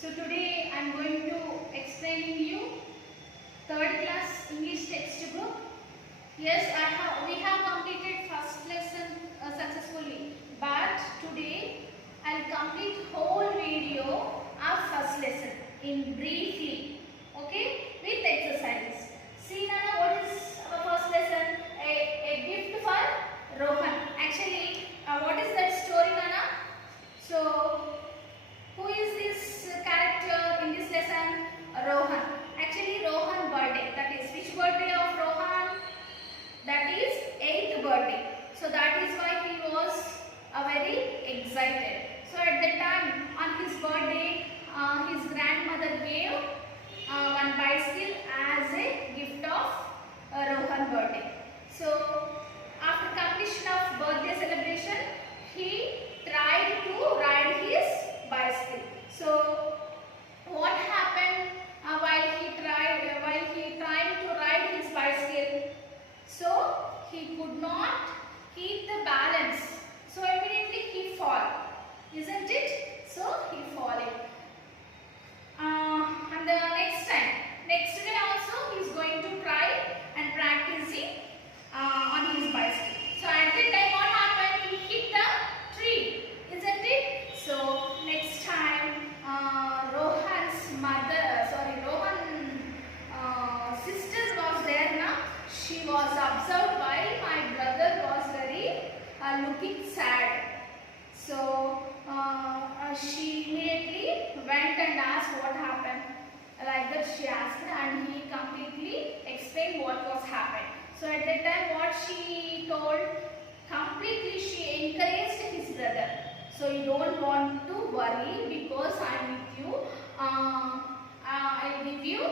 So today I am going to explain you third class English textbook. Yes, we have completed first lesson successfully, but today I'll complete whole video of first lesson in briefly, okay, with exercises. See Nana, what is our first lesson? A gift for Rohan. Actually, what is that story, Nana? So, who is this character in this lesson? Rohan. Actually, Rohan birthday. That is which birthday of Rohan? That is 8th birthday. So that is why he was very excited. So at the time on his birthday, his grandmother gave one bicycle as a gift of Rohan birthday. So after completion of birthday celebration, he tried to ride his bicycle. So what happened while he trying to ride his bicycle? So he could not keep the balance. So immediately he fall, isn't it? So he falling. And the next day also he is going to try and practicing on his bicycle. So at that time what happened? He hit the tree, isn't it? So next time Rohan's sister was there now. She was observed while my brother was very looking sad. So she immediately went and asked what happened. Like that she asked and he completely explained what was happened. So at that time what she told, completely she encouraged his brother. So you don't want to worry because I am with you. I will give you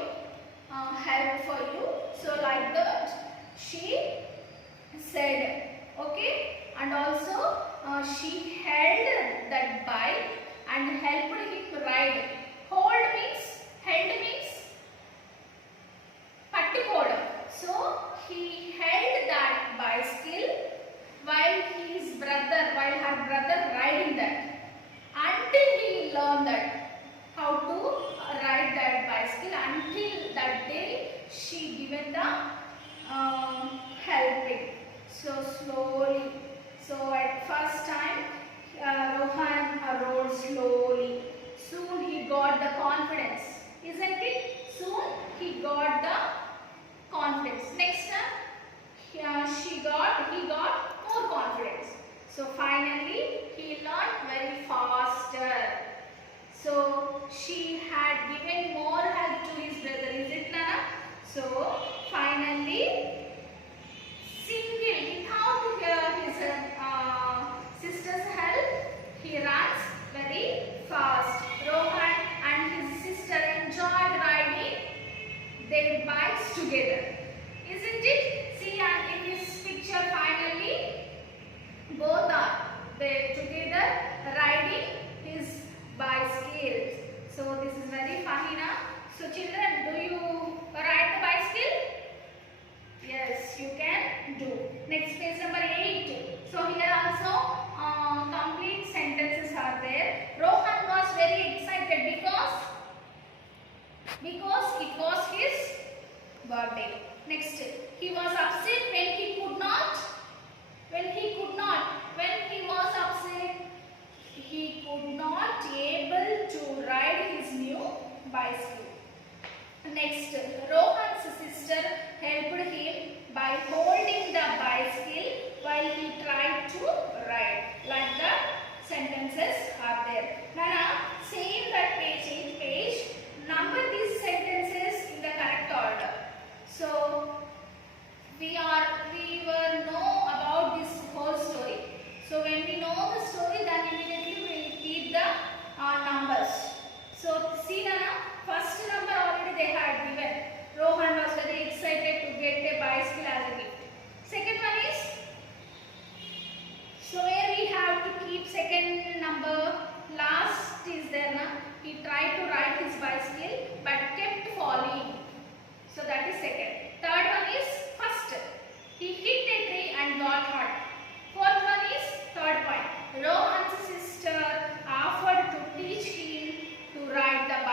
help for you. So like that she said, okay, and also she held that bike and helped him ride. Hold means, held means pattikodam. So he held that bicycle while her brother riding that, until he learned that how to ride that bicycle. Until that day she given the helping. So slowly. So at first time Rohan rode slowly. Soon he got the confidence, isn't it? Soon he got the confidence. Next time he got more confidence. So finally he learned very faster. So she had given more help to his brother, is it Nana? So finally, without his sister's help, he runs very fast. Rohan and his sister enjoyed riding their bikes together, isn't it? See, and in this picture finally both are they together riding his bicycles. So this is very funny now. So children, do you ride the bicycle? Yes, you can do. Next page number 8. So here also complete sentences are there. Rohan was very excited because it was his birthday. Next, he was upset when he was upset, he could not able to ride his new bicycle. Next, Rohan's sister helped him by holding the bicycle while he tried to ride. Like the sentences are there. Now, same that page, 8 page, number these sentences in the correct order. So, we will know about this whole story. So, when we know the story, then immediately we will keep the numbers. So, see Nana, first number already they had given. Rohan was very excited to get a bicycle as a gift. Second one is, so where we have to keep second number, last is there na. He tried to ride his bicycle but kept falling. So that is second. Third one is first. He hit a tree and got hurt. Fourth one is third point. Rohan's sister offered to teach him to ride the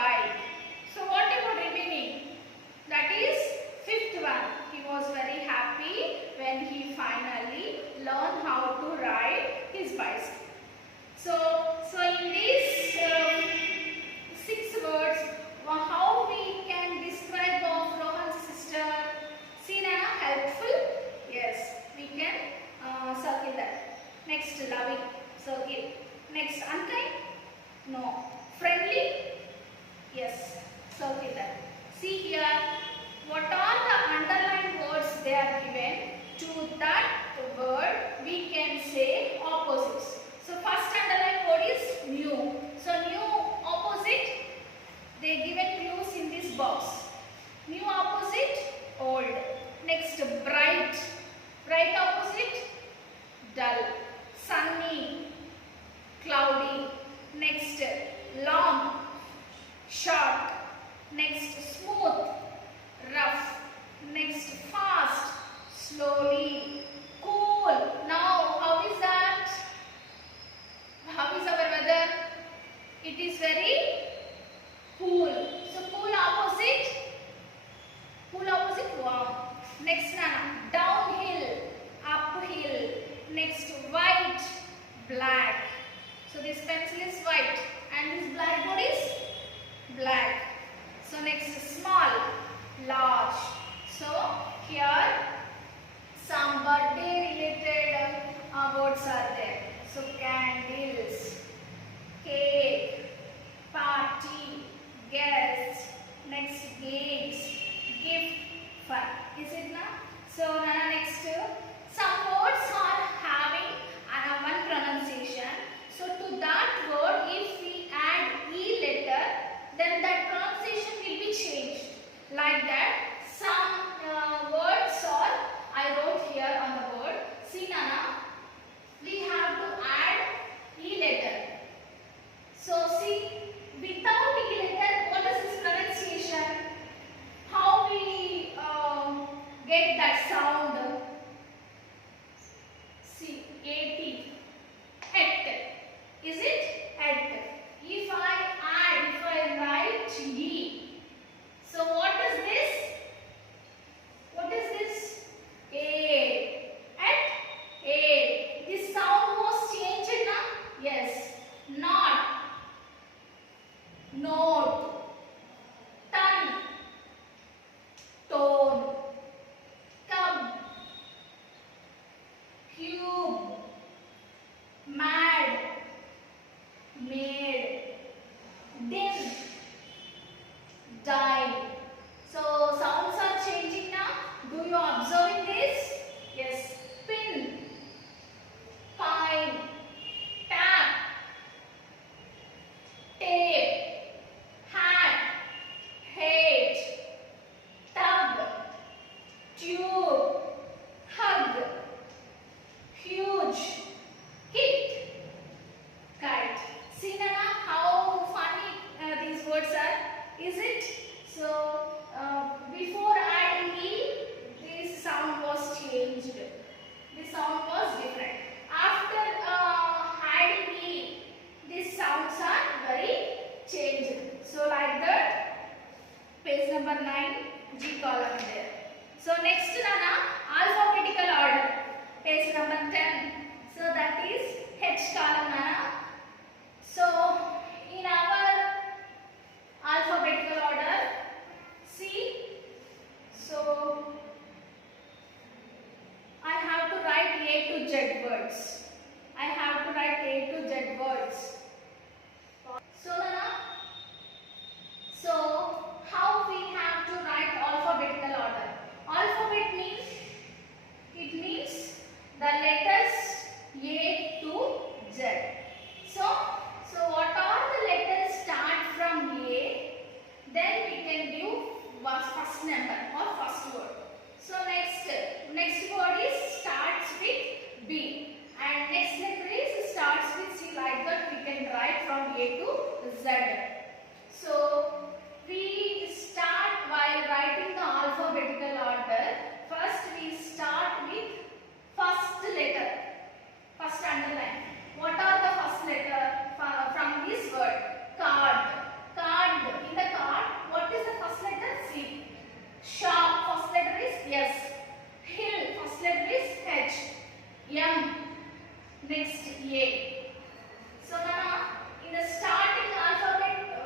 long, short. Next smooth, rough. Next fast, slowly. Cool. Now how is that? How is our weather? It is very cool. So cool opposite? Cool opposite warm. Next Nana, downhill, uphill. Next white, black. So this pencil is white and this blackboard is black. So next small, large. So here some birthday related words are there. So candles, cake, party, guest. Next games, gift, fun. Is it now? So Nana, next some words are having one pronunciation. So to that word, if we add E letter, then that pronunciation will be changed. Like that, some words are I wrote here on the board. See Nana, we have to add E letter. So see, without E letter, what is this pronunciation? How we get that sound? See, A-T, et. Is it? Et. If I write E, so what is this? What is this? A. Et. A. This sound was changed now? Yes. Not. Note. Ton. Tone. Cub. Cube. Mad. Made. Dim. Died. So sounds are changing now. Do you observe this? Yes. Pin. Pine. Tap. Tape. Hat. Hate. Tub. Tube. Hug. Huge. Kit. Kite. See Nana, how funny these words are? Is it? So before adding E, this sound was changed. This sound was different. After adding E, these sounds are very changed. So like that, page number 9, G column there. So next Nana, alphabetical order, page number 10. So that is H column Nana. So in our alphabetical order, see, so I have to write A to Z words. I have to write A to Z words. So Nana, so how we have to write alphabetical order? Alphabet means, it means the letters A to Z. So what are the letters start from A? Then we can give first number or first word. So next word is starts with B, and next letter is starts with C. Like that we can write from A to Z. So we start while writing the alphabetical order. First we start with first letter. First underline. What are the first letter from this word? Card. Card. In the card, what is the first letter? C. Shop. First letter is S. Hill. First letter is H. M. Next A. So now in the starting alphabet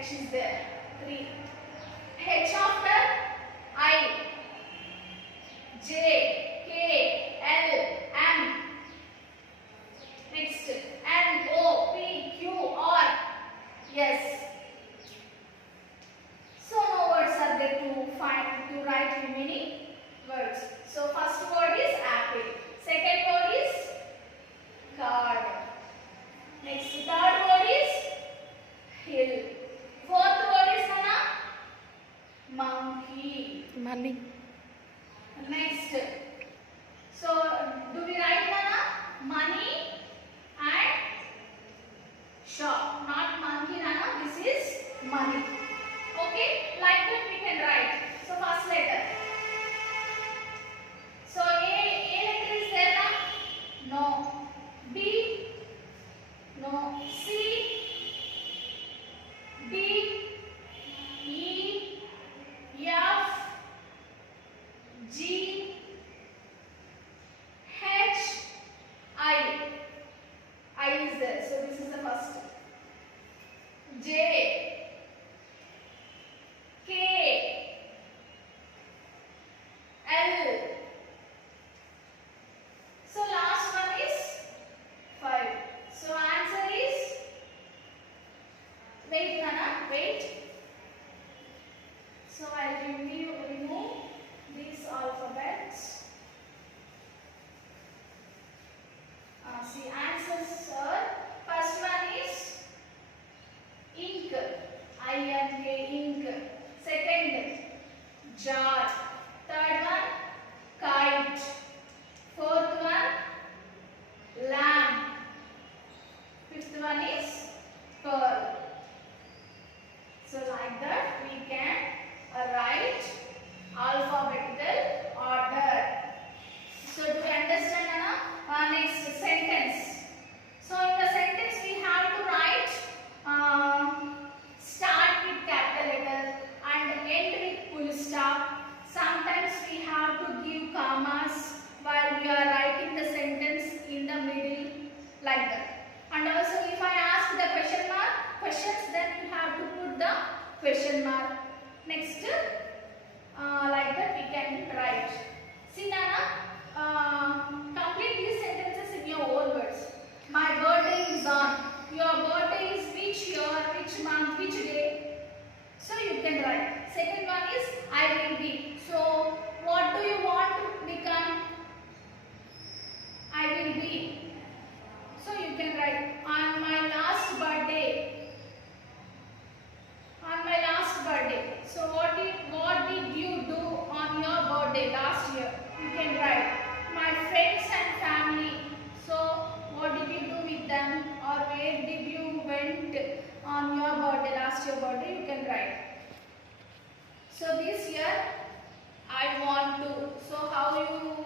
H is there. 3. H after I. J, K, L, M. Next, N, O, P, Q, R. Yes. So no words are there to write remaining words. So first word is apple. Second word is card. Next, third word is hill. Fourth word is Nana? Monkey. Money. Next. So do we write Nana? Money and shop. Not monkey Nana. This is money. Okay. Like that we can write. So first letter. So A letter is there na? No. B. No. C. D. E. F. G. H. I. I is there. So this is the first. J. K. L. So last one is 5. So answer is, wait Nana, wait. So I will remove these alphabets. See, answers are, first one is ink, I-N-K, ink. Second, jar. Third one, kite. Fourth one, lamb. Fifth one is pearl. So like that we can write alphabetical order. So do you understand Anna? Next sentence. So in the sentence we have to write start with capital letter and end with full stop. Sometimes we have to give commas while we are writing the sentence in the middle, like that. And also if I ask the question mark questions, then you have to put the question mark. Next, like that we can write. See Nana, complete these sentences in your own words. My birthday is on. Your birthday is which year, which month, which day. So you can write. Second one is I will be. So what do you want to become? I will be. So you can write on my last birthday. On my last birthday. So what did you do on your birthday last year? You can write my friends and family. So what did you do with them, or where did you went on your birthday, last year birthday? You can write. So this year I want to. So how you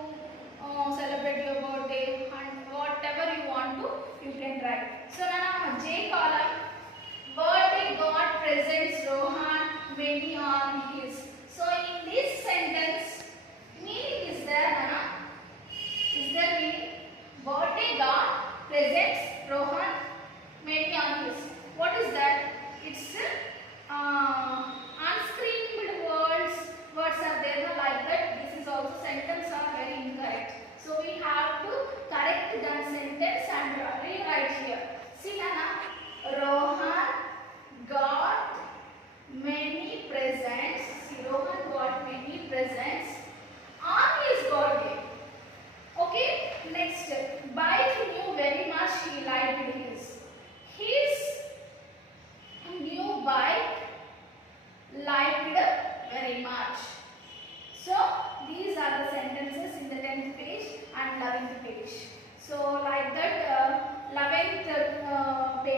celebrate your birthday and whatever you want to, you can write. So now J column. Birthday got presents Rohan many on his. So in this sentence, meaning is there, Nana? Is there meaning? Birthday got presents Rohan many on his. What is that? It's unscreened words. Words are there like that. This is also sentence are very incorrect. So we have to correct that sentence and rewrite here. See Nana, Rohan got many presents. See, Rohan got many presents on his birthday. Okay, next, bike knew very much he liked his. His new bike liked very much. So these are the sentences in the 10th page and 11th page. So like that 11th page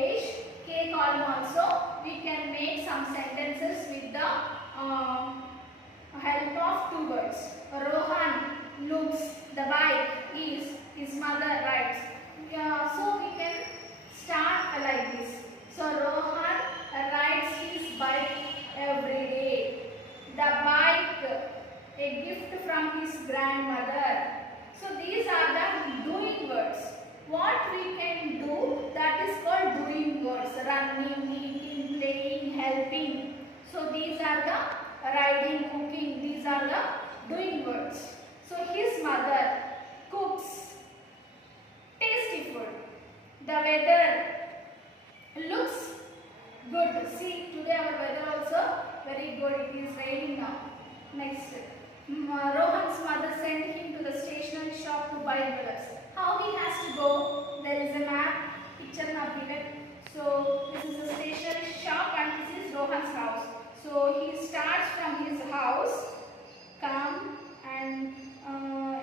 by envelopes. How he has to go? There is a map, picture map given. So this is a stationery shop and this is Rohan's house. So he starts from his house, come and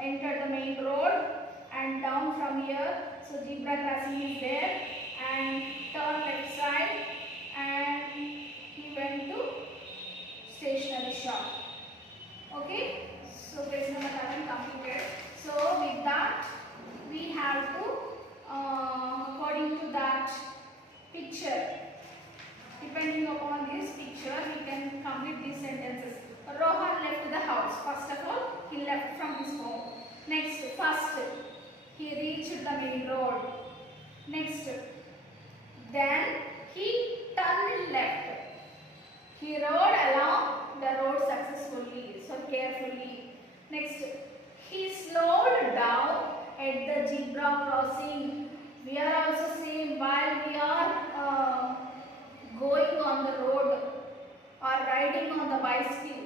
enter the main road and down from here. So zebra crossing is there and turn left side and he went to stationery shop. Okay, so page number 11 completed. So with that we have to according to that picture, depending upon this picture we can complete these sentences. Rohan left the house. First of all, he left from his home. Next, first he reached the main road. Next, then he turned left. He rode along the road successfully, so carefully. Next, he slowed down at the zebra crossing. We are also saying while we are going on the road or riding on the bicycle.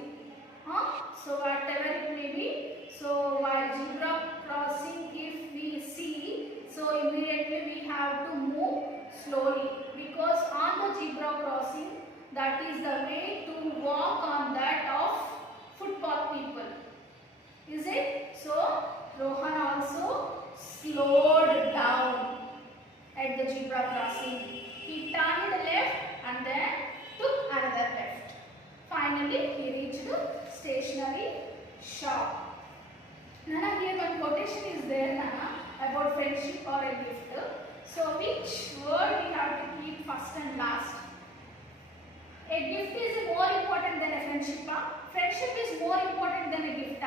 So whatever it may be. So while zebra crossing, if we see, so immediately we have to move slowly because on the zebra crossing, that is the way to walk on that of footpath people. Is it? So Rohan also slowed down at the zebra crossing. He turned left and then took another left. Finally, he reached the stationery shop. Nana, here one quotation is there, Nana, about friendship or a gift. So which word we have to keep first and last? A gift is more important than a friendship. Friendship is more important than a gift.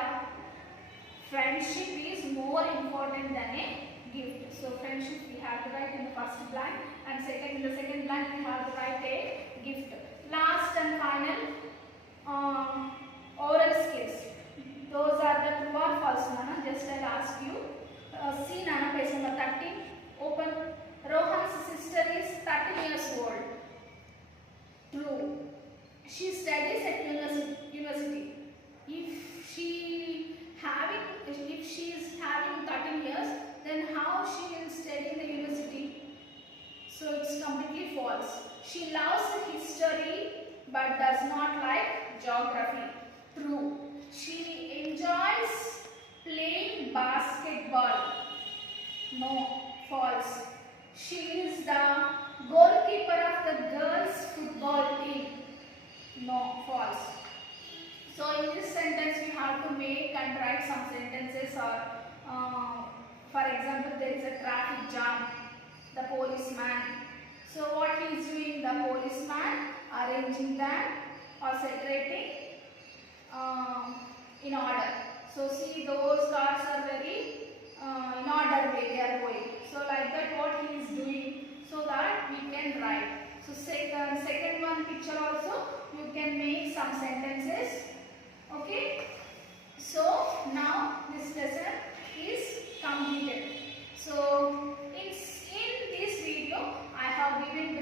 Friendship is more important than a gift. So friendship we have to write in the first blank and in the second blank we have to write a gift. Last and final oral skills. Those are the true or false, Nana. Just I'll ask you. See, Nana, page number 13. Open. Rohan's sister is 13 years old. True. She studies at university. If she is having 13 years, then how she will study in the university? So it's completely false. She loves history but does not like geography. True. She enjoys playing basketball. No, false. She is the goalkeeper of the girls football team. No, false. So in this sentence you have to make and write some sentences or for example there is a traffic jam. The policeman. So what he is doing? The policeman arranging them or separating in order. So see, those cars are very in order way they are going. So like that what he is doing, so that we can write. So second one picture also you can make some sentences. Okay. So now this lesson is completed. So in this video I have given